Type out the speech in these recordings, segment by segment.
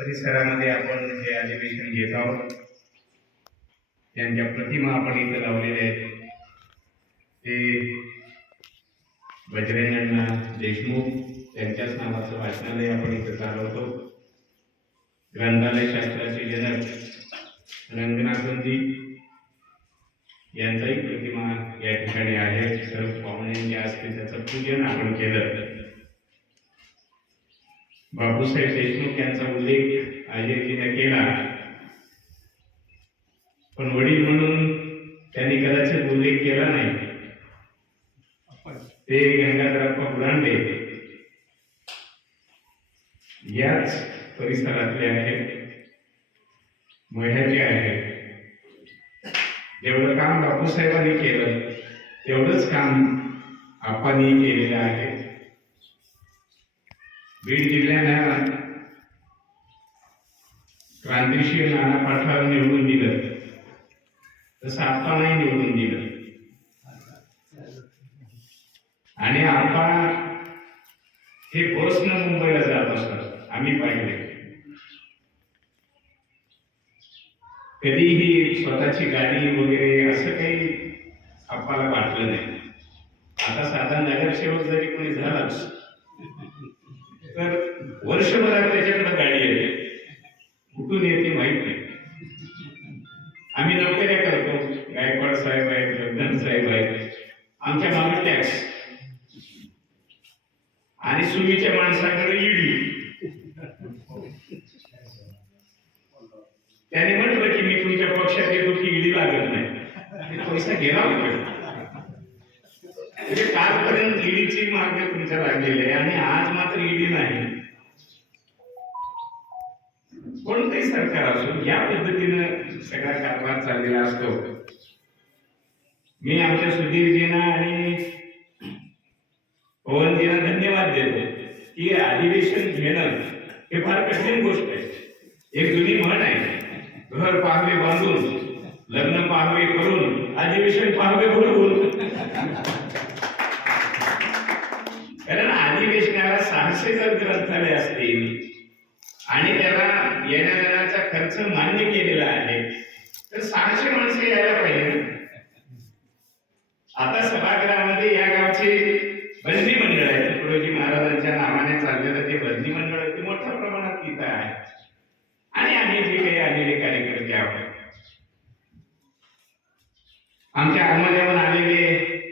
परिसरामध्ये आपण जे अधिवेशन घेत आहोत. त्यांच्या प्रतिमा आपण इथं लावलेल्या आहेत. ते बजरंग देशमुख त्यांच्याच नावाचं वाचनालय आपण इथं चालवतो. ग्रंथालय शास्त्राचे जनक रंगनाथ यांचाही प्रतिमा या ठिकाणी आहे. सर्व पाहुण्यांच्या हस्ते त्याचं पूजन आपण केलं. बापूसाहेब देशमुख यांचा उल्लेख अजयजीने केला पण वडील म्हणून त्यांनी कदाचित उल्लेख केला नाही. ते गंगाधरप्पा बुरांडे याच परिसरातले आहेत. मोह्याचे आहेत. जेवढं काम बापूसाहेबांनी केलं तेवढंच काम आपांनी केलेलं आहे. बीड जिल्ह्यानं क्रांतिशील नाना पाटलाला निवडून दिलं. तसं आपण निवडून दिलं. आणि आपण हे बसनं मुंबईला जात असतात आम्ही पाहिले. कधीही स्वतःची गाडी वगैरे असं काही आपल्याला वाटलं नाही. आता साधा नगरसेवक जरी कोणी झालाच तर वर्षभरात त्याच्याकडे गाडी आहे. कुठून येते माहीत नाही. आम्ही नोकऱ्या करतो. गायकवाड साहेब आहेत जगदान साहेब आहेत. आमच्या मागे टॅक्स आणि सुमीच्या माणसाकडे ईडी अधिवेशन पाहावे भरवून कारण अधिवेशनाला सहाशे जर ग्रंथालय असतील आणि त्याला येण्या जाण्याचा खर्च मान्य केलेला आहे तर सहाशे माणसे यायला पाहिजे आता सभागृहामध्ये या गावचे बंदी मंडळ आहे तुकडोजी महाराजांच्या नावाने चाललेलं ते बंदी मंडळ ते मोठ्या प्रमाणात तिथं आहे. आणि आम्ही जे काही आलेले कार्यक्रम आमच्या आगमनावर आलेले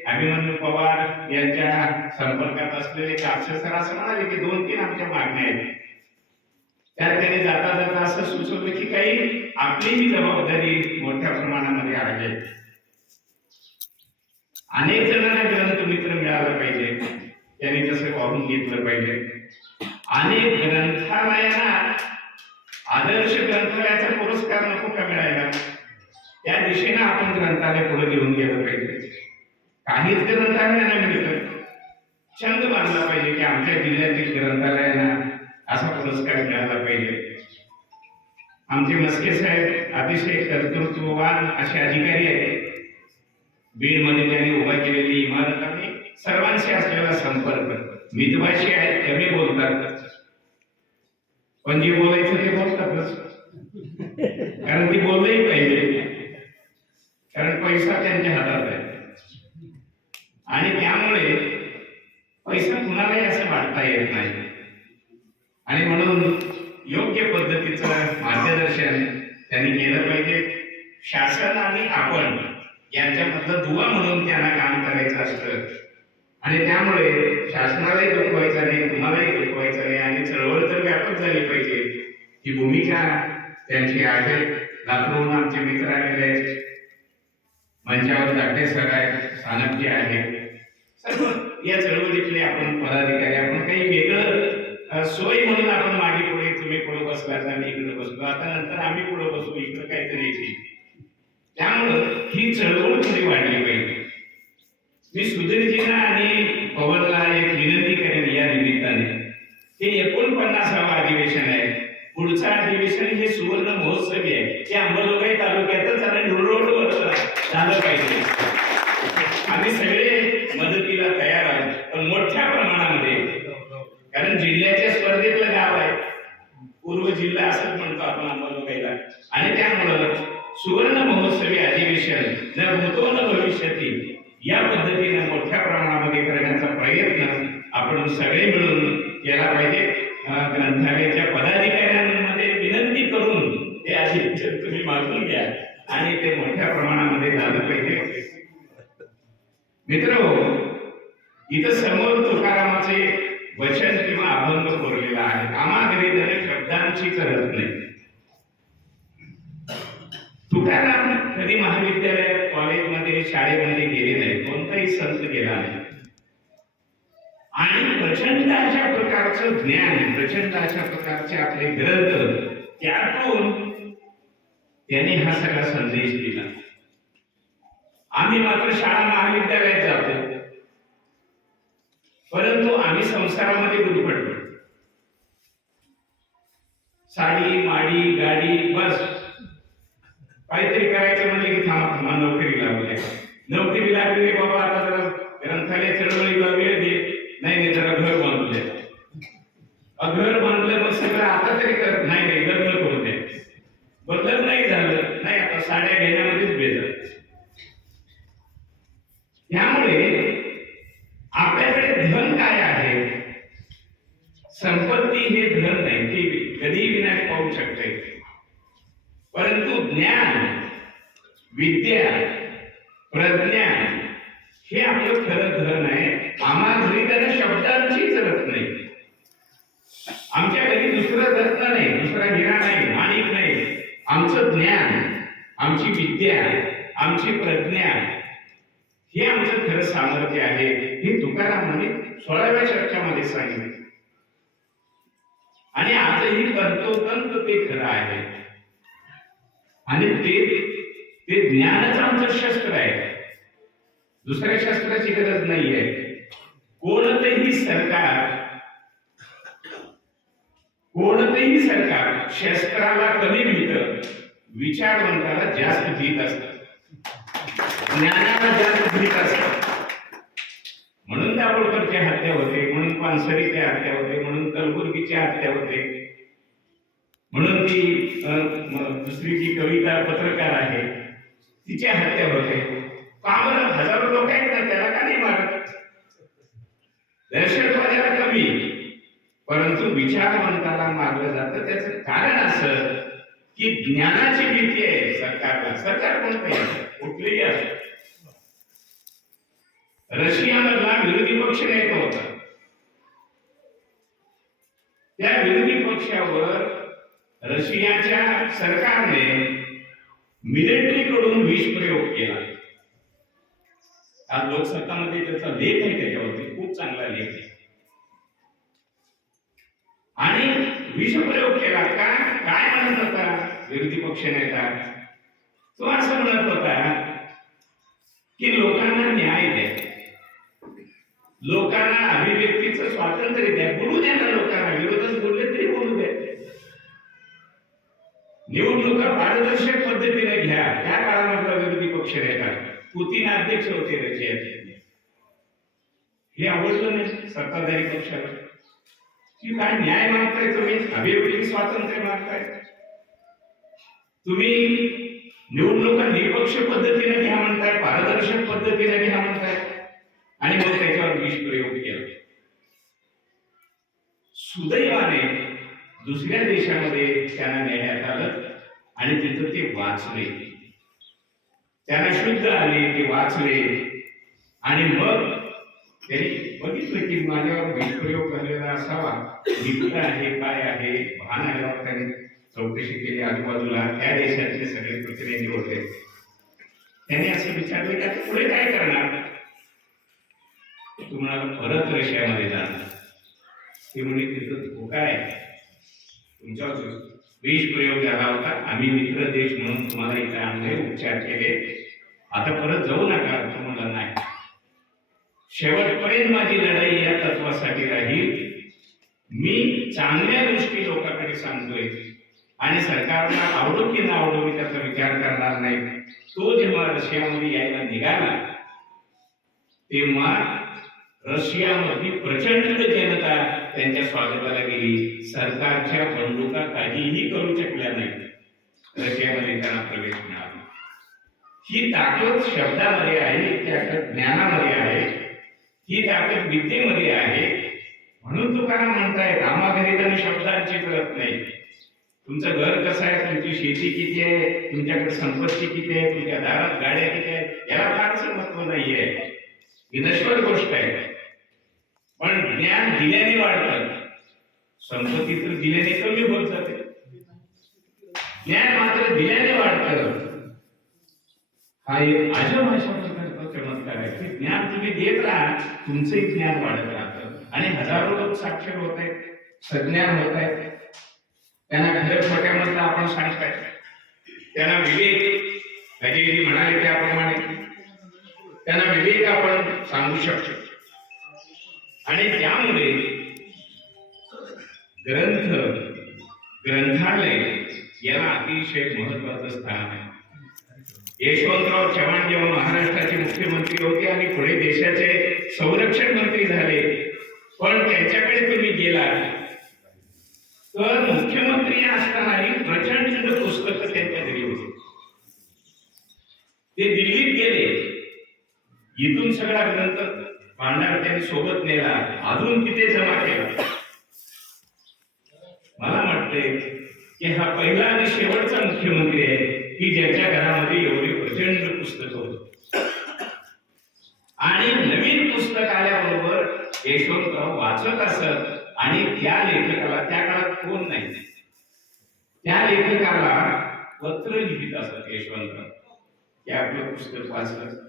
अभिमन्यू पवार यांच्या संपर्कात असलेले कापसे असं म्हणाले की दोन तीन आमच्या मागण्या आहेत. त्यात त्यांनी जाता जाता असं सुचवलं की काही आपलीही जबाबदारी मोठ्या प्रमाणामध्ये आहे. अनेक जणांना ग्रंथ मित्र मिळाला पाहिजे. त्यांनी तसं वाहून घेतलं पाहिजे. अनेक ग्रंथालयांना आदर्श ग्रंथालयाचा पुरस्कार नको का मिळायला? त्या दिशेनं आपण ग्रंथालय पुढे घेऊन गेलं पाहिजे. काहीच ग्रंथालयाला मिळतं. छंद बांधला पाहिजे की आमच्या जिल्ह्यातील ग्रंथालयांना असा पुरस्कार मिळाला पाहिजे. आमचे मस्के साहेब अतिशय कर्तृत्ववान असे अधिकारी आहेत. बीडमध्ये त्यांनी उभा केलेली इमारत आणि सर्वांशी असलेला संपर्क मितभाषी आहेत कमी बोलतात. पण जे बोलायचं ते बोलतातच. कारण ती बोललंही पाहिजे. कारण पैसा त्यांच्या हातात आहे. आणि त्यामुळे पैसा कुणालाही असं वाटता येत नाही. आणि म्हणून योग्य पद्धतीचं मार्गदर्शन त्यांनी केलं पाहिजे. शासन आणि आपण यांच्यामधलं दुवा म्हणून त्यांना काम करायचं असतं. आणि त्यामुळे शासनालाही दुखवायचं नाही तुम्हालाही दुखवायचं नाही. आणि चळवळ तर व्यापक झाली पाहिजे. ही भूमिका त्यांची आहे. लातूरून आमचे मित्र आलेले आहेत. मंचावर दाटे सर आहेत सानपजी आहेत. सर्व या चळवळीतले आपण पदाधिकारी आपण काही वेगळं सोय म्हणून आपण मागे पुढे तुम्ही पुढे बसलात आम्ही इकडे बसलो. आता नंतर आम्ही पुढे बसू इकडे काहीतरी येते त्यामुळं ही चळवळ थोडी वाढली पाहिजे. मी सुधीरजींना आणि वचन किंवा अभंग कोरलेला आहे. आम्हा घरी शब्दांची करत नाही. तुकाराम कधी महाविद्यालयात कॉलेजमध्ये शाळेमध्ये गेले नाही. कोणताही संत गेला नाही. आणि प्रचंड अशा प्रकारचं ज्ञान प्रचंड अशा प्रकारचे आपले ग्रंथ त्यातून त्यांनी हा सगळा संदेश दिला. आम्ही मात्र शाळा महाविद्यालयात जातो. परंतु आम्ही संसारामध्ये गुरफटलो साडी माडी गाडी बस. काहीतरी करायचं म्हणजे की थांबा थांबा नोकरी लागली. नोकरी लागली बाबा आता जरा ग्रंथालय चळवळीला वेळ दे. नाही नाही जरा घर बांधू द्या घर बांधलं मग सगळं आता तरी कर. नाही नाही लग्न करू द्या बदल लग्न नाही झालं. नाही आता साड्या घेण्यामध्येच बेजार त्यामुळे आपल्याकडे धन काय आहे संपत्ती हे धन नाही ते कधी विनाश पाहू शकते परंतु ज्ञान विद्या प्रज्ञा हे आपलं खरं धन आहे आम्हा घरी त्याला शब्दांची जरत नाही आमच्या घरी दुसरं रत्न नाही दुसरा हिरा नाही माणिक नाही आमचं ज्ञान आमची विद्या आमची प्रज्ञा हे आमचं खरं सामर्थ्य आहे हे तुकारामाने सोळाव्या शतकामध्ये सांगितले आणि आजही तंतोतंत ते खरं आहे. आणि ते ते ज्ञानच आमचं शस्त्र आहे. दुसऱ्या शस्त्राची गरज नाहीये. कोणतंही सरकार कोणतंही सरकार शस्त्राला कमी मिळत विचारवंताला जास्त भीत असत. ज्ञानाला जास्त भीत असतं. म्हणून दाभोळकरची हत्या होते म्हणून पानसरीची हत्या होते म्हणून कलबुर्गीची हत्या होते. म्हणून ती दुसरी जी कविता पत्रकार आहे तिच्या हत्या होते कामर हजारो लोक आहेत ना त्याला का नाही मारत? दहशतवाद्याला कमी. परंतु विचारवंताला मारलं जातं. त्याचं कारण असं की ज्ञानाची भीती आहे सरकारला. सरकार कोणते असो, कुठलेही असो. रशियामधला विरोधी पक्ष नेता होता. त्या विरोधी पक्षावर रशियाच्या सरकारने मिलिटरीकडून विषप्रयोग केला. आज लोकसत्तामध्ये त्याचा लेख आहे त्याच्यावरती खूप चांगला लेख आहे. आणि विषप्रयोग केला. का काय म्हणत होता? विरोधी पक्ष नेता. तो असं म्हणत होता की लोकांना न्याय द्या. लोकांना अभिव्यक्तीचं स्वातंत्र्य द्या. बोलू द्या ना लोकांना विरोधच बोलले तरी बोलू द्या निवडणुका पारदर्शक पद्धतीने घ्या. त्या काळामधला विरोधी पक्ष नेता पुतीन अध्यक्ष होते रशियाचे हे आवडलं नाही सत्ताधारी पक्षाला. की काय न्याय मागताय तुम्ही? अभिव्यक्ती स्वातंत्र्य मागताय. तुम्ही निवडणुका निपक्ष पद्धतीने घ्या म्हणताय पारदर्शक पद्धतीने घ्या म्हणताय. आणि मग त्याच्यावर विष प्रयोग केला. सुदैवाने दुसऱ्या देशामध्ये त्यांना नेण्यात आलं आणि तिथं ते वाचले. त्यांना शुद्ध आले ते वाचले. आणि मग त्यांनी बघितलं की माझ्यावर विषप्रयोग झालेला असावा. निकट आहे काय आहे भान आल्यावर त्यांनी. चौकशी केली आजूबाजूला. त्या देशातले सगळे प्रतिनिधी होते. त्यांनी असं विचारलं की आता पुढे काय करणार? तुम्हाला परत रशियामध्ये जाणार. ते म्हणजे तिथं धोका आहे. तुमच्यावर विष प्रयोग झाला होता आम्ही मित्र देश म्हणून तुम्हाला इथे आणले उपचार केले. आता परत जाऊ नका तो म्हणलं नाही. शेवटपर्यंत माझी लढाई या तत्वासाठी राहील. मी चांगल्या गोष्टी लोकांकडे सांगतोय. आणि सरकारला आवडो की ना आवडो मी त्याचा विचार करणार नाही. तो जेव्हा रशियामध्ये यायला निघाला तेव्हा रशियामधली प्रचंड जनता त्यांच्या स्वागताला गेली. सरकारच्या बंदुका काहीही करू शकल्या नाही रशियामध्ये त्यांना प्रवेश मिळाला. ही ताकद शब्दामध्ये आहे त्या ज्ञानामध्ये आहे ही ताकद विद्येमध्ये आहे. म्हणून तुकाराम म्हणताय रामाघरी तर शब्दांची करत नाही. तुमचं घर कसं आहे? तुमची शेती किती आहे? तुमच्याकडे संपत्ती किती आहे? तुमच्या दारात गाड्या किती आहेत? याला फारसं महत्त्व नाहीये. ही नश्वर गोष्ट आहे. पण ज्ञान दिल्याने वाढतात संपत्ती तर दिल्याने कमी होत जाते. ज्ञान मात्र दिल्याने वाढतं हा एक अजब अशा प्रकारचा चमत्कार आहे. की ज्ञान तुम्ही देत राहा तुमचंही ज्ञान वाढत राहतं. आणि हजारो लोक साक्षर होत आहेत सज्ञान होत आहेत. त्यांना खरं खोट्यामधलं आपण सांगताय. त्यांना विवेक अजयजी म्हणाले त्याप्रमाणे. त्यांना विवेक आपण सांगू शकतो. आणि त्यामुळे ग्रंथ ग्रंथालय याला अतिशय महत्वाचं स्थान आहे. यशवंतराव चव्हाण जेव्हा महाराष्ट्राचे मुख्यमंत्री होते आणि पुढे देशाचे संरक्षण मंत्री झाले पण त्यांच्याकडे तुम्ही गेला तर मुख्यमंत्री असतानाही प्रचंड पुस्तक त्यांच्या घरी होती. ते दिल्लीत गेले. इथून सगळा ग्रंथ भांडार त्यांनी सोबत नेला. अजून तिथे जमा केला. मला म्हटले की हा पहिला आणि शेवटचा मुख्यमंत्री आहे. की ज्याच्या घरामध्ये एवढी प्रचंड पुस्तक होती. आणि नवीन पुस्तक आल्याबरोबर यशवंतराव वाचत असत आणि त्या लेखकाला त्या काळात कोण नाही. त्या लेखकाला पत्र लिहित असत यशवंतराव. की आपलं पुस्तक वाचलं.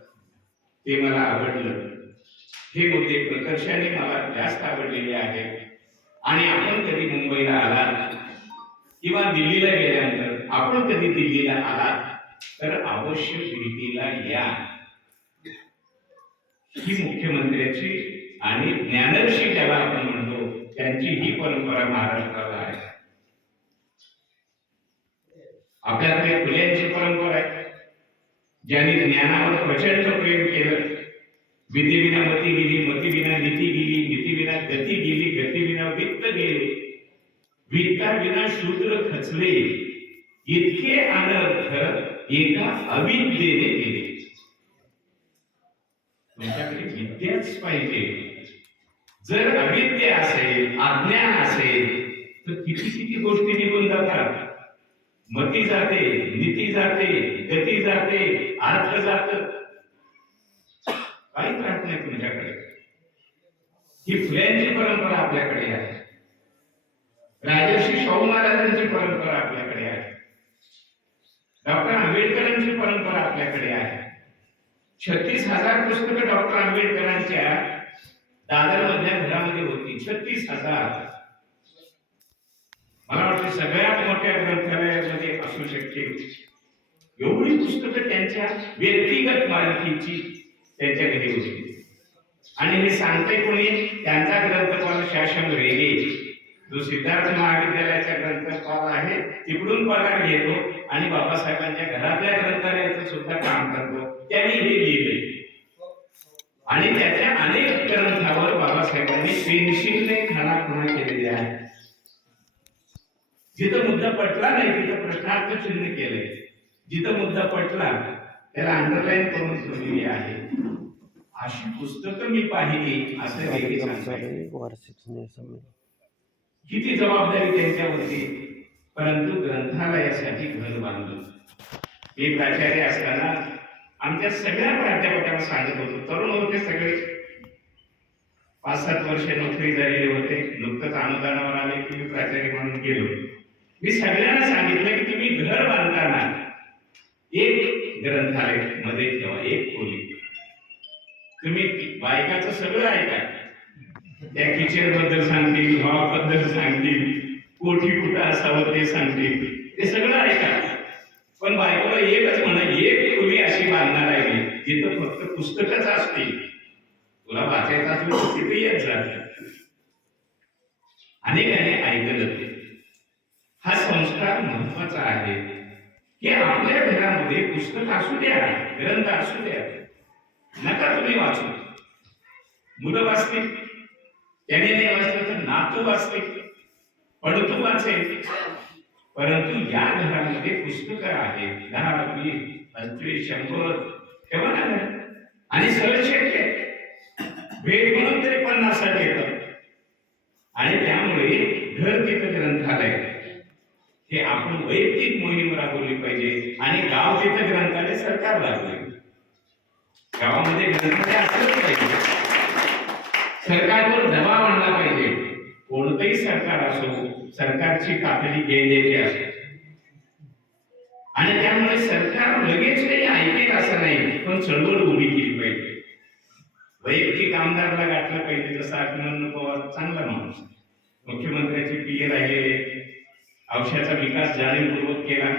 ते मला आवडलं. हे मुद्दे प्रकर्षाने मला जास्त आवडलेले आहेत आणि आपण कधी मुंबईला आलात किंवा दिल्लीला गेल्यानंतर आपण कधी दिल्लीला आलात तर अवश्य भेटीला या. ही मुख्यमंत्र्याची आणि ज्ञानर्षी ज्याला आपण म्हणतो त्यांची ही परंपरा महाराष्ट्राला आहे. आपल्याकडे फुल्यांची परंपरा आहे. ज्यांनी ज्ञानावर प्रचंड प्रेम केलं विना मती गेली मतीविना नीती गेली नीतीविना गती गेली गतीविना वित्त गेले. वित्ताविना शूद्र खचले. इतके अनर्थ एका अविद्येने गेले. तुमच्याकडे विद्याच पाहिजे. जर अविद्या असेल अज्ञान असेल तर किती किती गोष्टी निघून जातात. मती जाते नीती जाते गती जाते अर्थ जात. काहीच राहत नाही तुमच्याकडे. ही फुल्यांची परंपरा आपल्याकडे आहे. राजर्षी शाहू महाराजांची परंपरा आपल्याकडे आहे. डॉक्टर आंबेडकरांची परंपरा आपल्याकडे आहे. छत्तीस हजार पुस्तकं डॉक्टर आंबेडकरांच्या दादरमधल्या घरामध्ये होती. छत्तीस हजार. मला वाटतं सगळ्यात मोठ्या ग्रंथालयामध्ये असू शकते. एवढी पुस्तकं त्यांच्या व्यक्तिगत मालकीची त्यांच्या घरी होते आणि मी सांगते कोणी त्यांचा ग्रंथपाल शासन रेगे. जो सिद्धार्थ महाविद्यालयाचा ग्रंथपाल आहे तिकडून पगार घेतो आणि बाबासाहेबांच्या घरातल्या ग्रंथालयाचं सुद्धा काम करतो. त्यांनी हे लिहिले. आणि त्याच्या अनेक ग्रंथावर बाबासाहेबांनी पेन्सिलने खानाखुणा केलेले आहे. जिथं मुद्दा पटला नाही तिथं प्रश्नार्थ चिन्ह केले. जिथं मुद्दा पटला त्याला अंडरलाईन करून ठेवलेली आहे. अशी पुस्तकं मी पाहिली असं किती जबाबदारी त्यांच्यावरती परंतु ग्रंथालयासाठी घर बांधलं. मी प्राचार्य असताना आमच्या सगळ्या प्राध्यापकांना सांगत होतो तरुण होते सगळे. पाच सात वर्ष नोकरी झालेले होते नुकतंच अनुदानावर आले की मी प्राचार्य म्हणून गेलो. मी सगळ्यांना सांगितलं की तुम्ही घर बांधताना एक ग्रंथालयमध्ये ठेवा एक खोली. तुम्ही बायकाचं सगळं ऐका. त्या किचनबद्दल सांगतील भावाबद्दल बद्दल सांगतील कोठी कुठं असावं ते सांगतील. ते सगळं ऐका. पण बायकोला एकच म्हणा एक खोली अशी बांधणार आहे जिथं फक्त पुस्तकच असतील. तुला वाचायचं असलं तर तिथे येत जात अनेकाने ऐकलं. ते हा संस्कार महत्त्वाचा आहे. की आपल्या घरामध्ये पुस्तक असू द्या ग्रंथ असू द्या. नका तुम्ही वाचू मुलं वाचतील. त्याने नाही वाचलं तर नातू वाचते पडतू वाचेल. परंतु या घरामध्ये पुस्तकं आहेत. दहा वीस पंचवीस शंभर ठेवा ना आणि सहज शक्य भेट म्हणून तरी पन्नास साठ येतं. आणि त्यामुळे घर तिथं ग्रंथालय हे आपण वैयक्तिक मोहीम राबवली पाहिजे. आणि गाव तिथं ग्रंथालय सरकार लागले गावामध्ये असलंच पाहिजे. सरकारवर दबाव आणला पाहिजे. कोणतंही सरकार असो सरकारची पातळी घेण्याची असो. आणि त्यामुळे सरकार लगेच काही ऐकेल असं नाही पण चळवळ उभी केली पाहिजे. वैयक्तिक आमदारला गाठला पाहिजे जसं अभिनंदन पवार चांगला माणूस. मुख्यमंत्र्याचे पीए राहिले औषधाचा विकास जाणीवपूर्वक केला.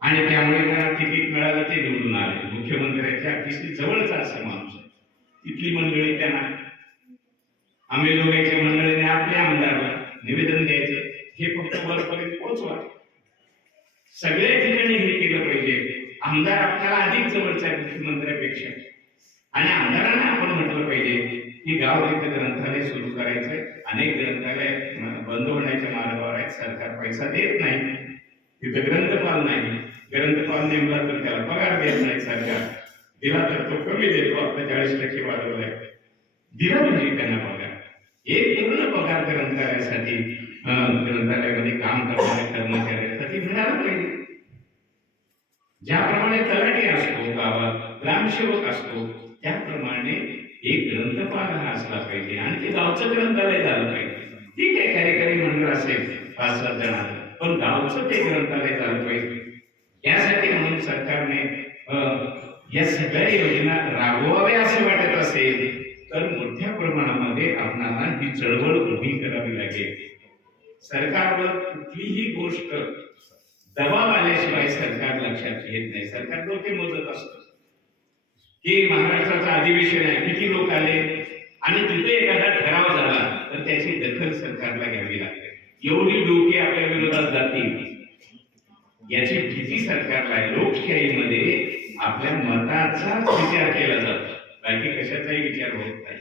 आणि त्यामुळे त्यांना तिकीट मिळालं ते निवडून आले. मुख्यमंत्र्याच्या अतिशय जवळचा असा माणूस आहे. तिथली मंडळी त्यांना आम्ही लोकांच्या मंडळीने आपल्या आमदारला निवेदन द्यायचं. हे फक्त वरपर्यंत पोहोचवा. सगळ्या ठिकाणी हे केलं पाहिजे. आमदार आपल्याला अधिक जवळचा आहे मुख्यमंत्र्यापेक्षा आणि आमदारांना आपण म्हटलं पाहिजे की गाव तिथे ग्रंथालय सुरू करायचंय. अनेक ग्रंथालय बंद होण्याच्या मार्गावर आहेत. सरकार पैसा देत नाही. तिथं ग्रंथपाल नाही. ग्रंथपाल नेमला तर त्याला पगार देत नाही सरकार. दिला तर तो कमी देतो. आता चाळीस टक्के वाढवलाय. दिला म्हणजे त्यांना पगार. एक पूर्ण पगार ग्रंथालयासाठी ग्रंथालयामध्ये काम करणाऱ्या कर्मचाऱ्यांसाठी मिळाला पाहिजे. ज्याप्रमाणे तलाठी असतो गावात ग्रामसेवक असतो त्याप्रमाणे एक ग्रंथपाल हा असला पाहिजे. आणि ते गावचं ग्रंथालय झालं पाहिजे. ठीक आहे कार्यकारी मंडळ असेल. पाच सात जण पण गावचं ते ग्रंथालय चालू पाहिजे. यासाठी म्हणून सरकारने अं, या सगळ्या योजना राबवाव्या असे वाटत असेल तर मोठ्या प्रमाणामध्ये आपणाला ही चळवळ उभी करावी लागेल. सरकारवर कुठलीही गोष्ट दबाव आल्याशिवाय सरकार लक्षात घेत नाही. सरकार डोके मोजत असत. की महाराष्ट्राचं अधिवेशन आहे किती लोक आले? आणि तिथे एखादा ठराव झाला तर त्याची दखल सरकारला घ्यावी लागते. एवढी डोके आपल्या विरोधात जातील. याची भीती सरकारला आहे. लोकशाहीमध्ये आपल्या मताचा विचार केला जातो. बाकी कशाचाही विचार होत नाही.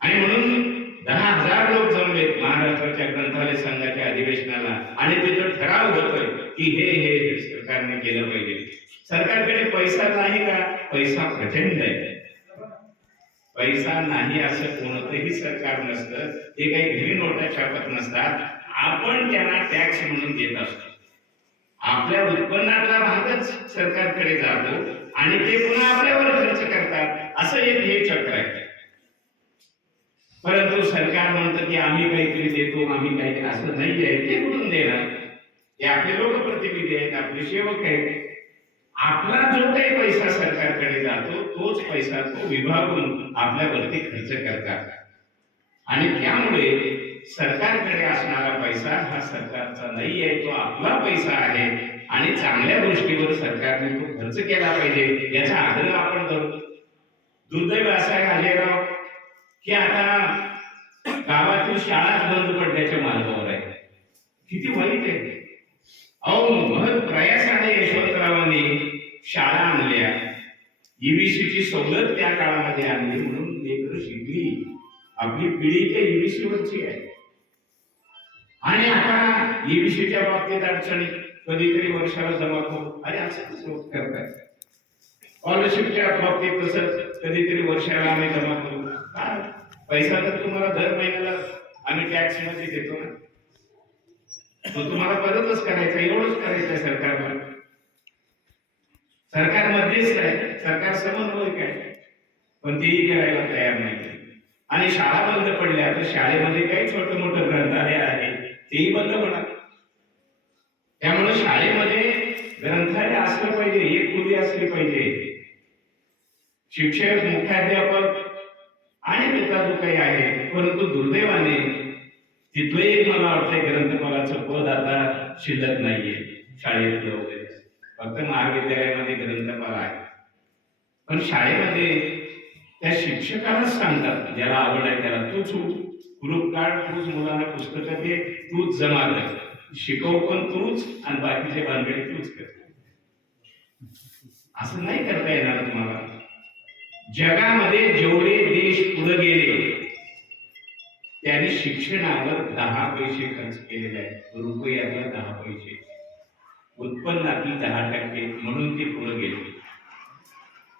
आणि म्हणून दहा हजार लोक जमलेत महाराष्ट्राच्या ग्रंथालय संघाच्या अधिवेशनाला. आणि तिथं ठराव होतोय की हे हे सरकारने केलं पाहिजे. सरकारकडे पैसा नाही का? पैसा प्रचंड आहे. पैसा नाही असं कोणतंही सरकार नसतं. ते काही घरी नोटा छापत नसतात. आपण त्यांना टॅक्स म्हणून देत असतो. आपल्या उत्पन्नातला भागच सरकारकडे जातो आणि ते पुन्हा आपल्यावर खर्च करतात. असं एक हे चक्र आहे. परंतु सरकार म्हणतं की आम्ही काहीतरी देतो आम्ही काही असं नाही आहे ते कुठून देणार? ते आपले लोकप्रतिनिधी आहेत आपले सेवक आहेत. आपला जो काही पैसा सरकारकडे जातो तोच पैसा तो विभागून आपल्यावरती खर्च करतात. आणि त्यामुळे सरकारकडे असणारा पैसा हा सरकारचा नाही आहे तो आपला पैसा आहे. आणि चांगल्या गोष्टीवर सरकारने तो खर्च केला पाहिजे याचा आग्रह आपण करतो दुर्दैव असा आहे अजयराव की आता गावातील शाळाच बंद पडण्याच्या मार्गावर आहे. किती वाईट आहे. अहो महत् प्रयासाने यशवंतरावांनी शाळा आणल्या. ईबीसी ची सवलत त्या काळामध्ये आणली म्हणून लेकर शिकली. आपली पिढी त्या ईबीसी आहे. आणि आता ईबीसीच्या बाबतीत अडचणी कधीतरी वर्षाला जमा करू आणि असं कसं लोक करतात स्कॉलरशिपच्या बाबतीत तसंच कधीतरी वर्षाला आम्ही जमा करू पैसा तर तुम्हाला दर महिन्याला आम्ही टॅक्समध्ये देतो ना. मग तुम्हाला परतच करायचं एवढंच करायचं सरकारला सरकार मध्येच आहे सरकार समन्वय काय पण तेही करायला तयार नाही. आणि शाळा बंद पडल्या तर शाळेमध्ये काही छोटं मोठं ग्रंथालय आहे. तेही बंद पडा त्यामुळे शाळेमध्ये ग्रंथालय असलं पाहिजे एक खोली असली पाहिजे. शिक्षक मुख्याध्यापक आणि त्याचा जो काही आहे परंतु दुर्दैवाने तिथलं एक मला वाटतंय ग्रंथपालाचं पद आता शिल्लक नाहीये शाळेतलं वगैरे फक्त महाविद्यालयामध्ये ग्रंथपाल आहे. पण शाळेमध्ये त्या शिक्षकालाच सांगतात ज्याला आवड आहे त्याला तूच ग्रुप काढ तूच मुलांना पुस्तकं दे तूच जमा कर. शिकव पण तूच आणि बाकीचे भानगडी तूच कर. असं नाही करता येणार तुम्हाला. जगामध्ये जेवढे देश पुढे गेले त्यांनी शिक्षणावर दहा पैसे खर्च केलेले आहेत. रुपयाला दहा पैसे. उत्पन्नातील दहा टक्के म्हणून ते पुढे गेले.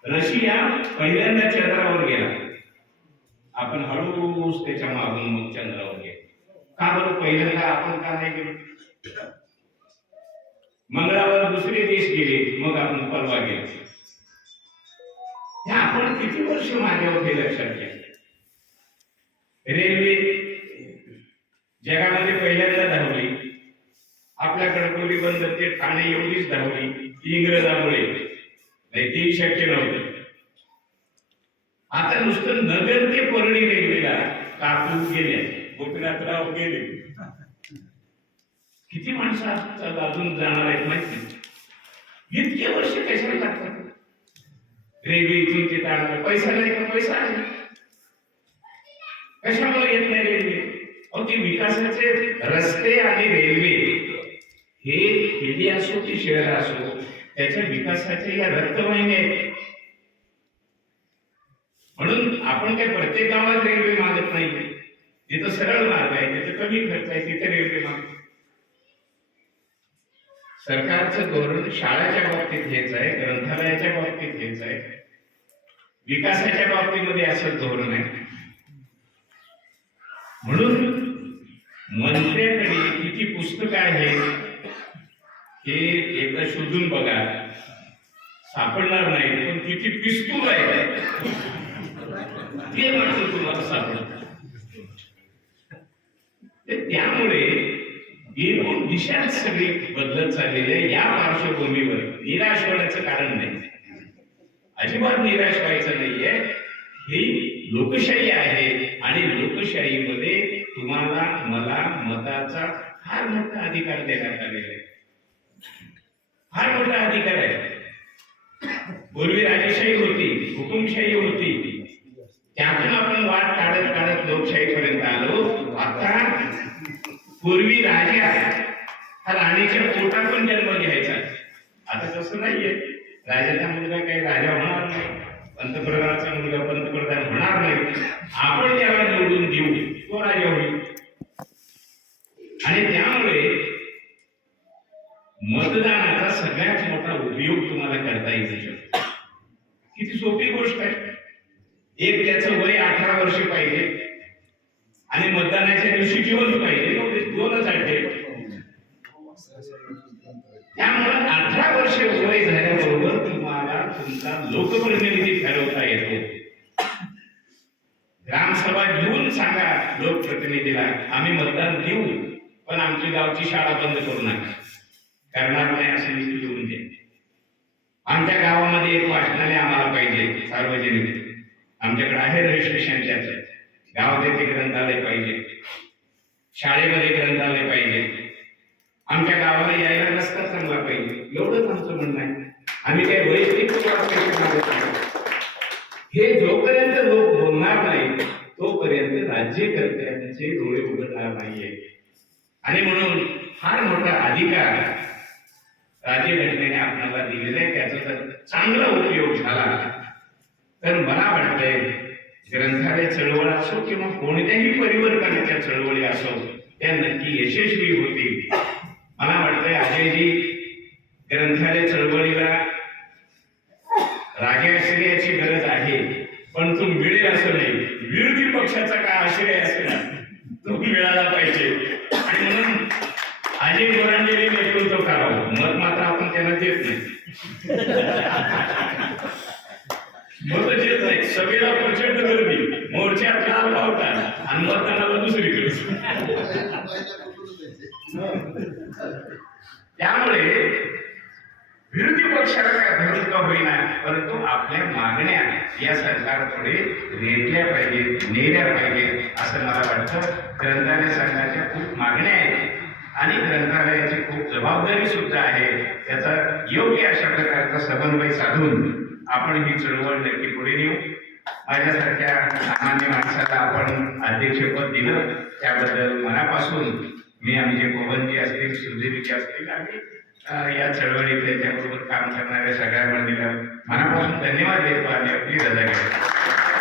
रशिया पहिल्यांदा चंद्रावर गेला. आपण हळूहळूच त्याच्या मागून मग चंद्रावर गेलो का बरं पहिल्यांदा आपण का नाही गेलो? मंगळावर दुसरे देश गेले मग आपण परवा गेलो. हे आपण किती वर्ष मागे हे लक्षात घ्या रेल्वे जगामध्ये पहिल्यांदा धावली. आपल्या कडकोली बंद ते ठाणे एवढीच धावली इंग्रजामुळे. नाही शक्य नव्हतं. आता नुसतं नगर ते परळी रेल्वेला कापून गेले गोपीनाथराव गेले. किती माणसं आज अजून जाणार आहेत माहिती इतके वर्ष कशाला लागतात? रेल्वे इथून तिथे आणलं पैसा नाही का? पैसा आहे. कशामुळे येत नाही रेल्वे? अहो ते विकासाचे रस्ते आणि रेल्वे हे खेडी असो की शहर असो त्याच्या विकासाचे या रक्तवाहिनी आहेत म्हणून आपण काय प्रत्येक गावात रेल्वे मागत नाही जिथं सरळ मार्ग आहे तिथं कमी खर्च आहे तिथे रेल्वे मागतो सरकारचं धोरण शाळेच्या बाबतीत हेच आहे ग्रंथालयाच्या बाबतीत हेच आहे. विकासाच्या बाबतीमध्ये असं धोरण आहे. म्हणून मंत्र्याकडे किती पुस्तकं आहेत हे एकदा शोधून बघा. सापडणार नाही पण किती पिस्तूल आहे ते माणसं तुम्हाला सापडत त्यामुळे एकूण दिशा सगळी बदलत चाललेली आहे या पार्श्वभूमीवर. निराश होण्याचं कारण नाही. अजिबात निराश व्हायचं नाहीये. ही लोकशाही आहे आणि लोकशाहीमध्ये तुम्हाला मला मताचा फार मोठा अधिकार देण्यात आलेला आहे. फार मोठा अधिकार आहे. पूर्वी राजेशाही होती हुकुमशाही होती. त्यातून आपण वाट काढत काढत लोकशाहीपर्यंत आलो. आता पूर्वी राजा हा राणीच्या पोटातून जन्म घ्यायचा. आता तसं नाहीये. राजाचा मुलगा काही राजा होणार नाही. पंतप्रधानाचा मुलगा पंतप्रधान होणार नाही. आपण त्याला निवडून देऊ. तो राजा होईल. आणि त्यामुळे मतदानाचा सगळ्यात मोठा उपयोग तुम्हाला करता येऊ शकतो. किती सोपी गोष्ट वर्ष पाहिजे. आणि मतदानाच्या दिवशी जिवंत पाहिजे. दोनच अड्डे त्यामुळे अठरा वर्ष वय झाल्याबरोबर तुम्हाला तुमचा लोकप्रतिनिधी ठरवता येतो. ग्रामसभा घेऊन सांगा लोकप्रतिनिधीला आम्ही मतदान देऊ पण आमची गावची शाळा बंद करू नका. करणार नाही असे नीती लिहून दे आमच्या गावामध्ये एक वाचनालय आम्हाला पाहिजे सार्वजनिक. आमच्याकडे आहे रजिस्ट्रेशन त्याचं. गाव तेथे ग्रंथालय पाहिजे. शाळेमध्ये ग्रंथालय पाहिजे. आमच्या गावाला यायला रस्ता चांगला पाहिजे. एवढंच आमचं म्हणणं आहे. आम्ही काही वैयक्तिक हे जोपर्यंत लोक बोलणार नाही तोपर्यंत राज्यकर्त्यांचे डोळे उघडणार नाहीये. आणि म्हणून फार मोठा अधिकार राज्यघटनेने आपल्याला दिलेला आहे. त्याचा जर चांगला उपयोग झाला. तर मला वाटतंय ग्रंथालय चळवळ असो किंवा कोणत्याही परिवर्तनाच्या चळवळी असो त्या नक्की यशस्वी होतील. मला वाटतंय अजयजी ग्रंथालय चळवळीला राजश्रयाची गरज आहे. पण तो मिळेल असं नाही. विरोधी पक्षाचा काय आश्रय असेल तो मिळाला पाहिजे. आणि म्हणून अजय बोरांडेने नेतृत्व करावं. मत मात्र आपण त्यांना देत नाही. मत नाही. सभेला प्रचंड गर्दी. मोर्चा लाल लावतात आणि मतदानाला दुसरीकडे. त्यामुळे विरोधी पक्षाला काय धरून का होईना परंतु आपल्या मागण्या या सरकारपुढे रेटल्या पाहिजेत नेल्या पाहिजेत असं मला वाटतं. ग्रंथालय संघाच्या खूप मागण्या आहेत. आणि ग्रंथालयाची खूप जबाबदारी सुद्धा आहे. त्याचा योग्य अशा प्रकारचा समन्वय साधून आपण ही चळवळ नक्की पुढे नेऊ. माझ्यासारख्या सामान्य माणसाला आपण अध्यक्षपद दिलं त्याबद्दल मनापासून मी आमचे पवनजी असतील सुधीरजी असतील आणि या चळवळीत त्याच्याबरोबर काम करणाऱ्या सगळ्या मंडळीला मनापासून धन्यवाद देतो आणि आपली रजा घेतो.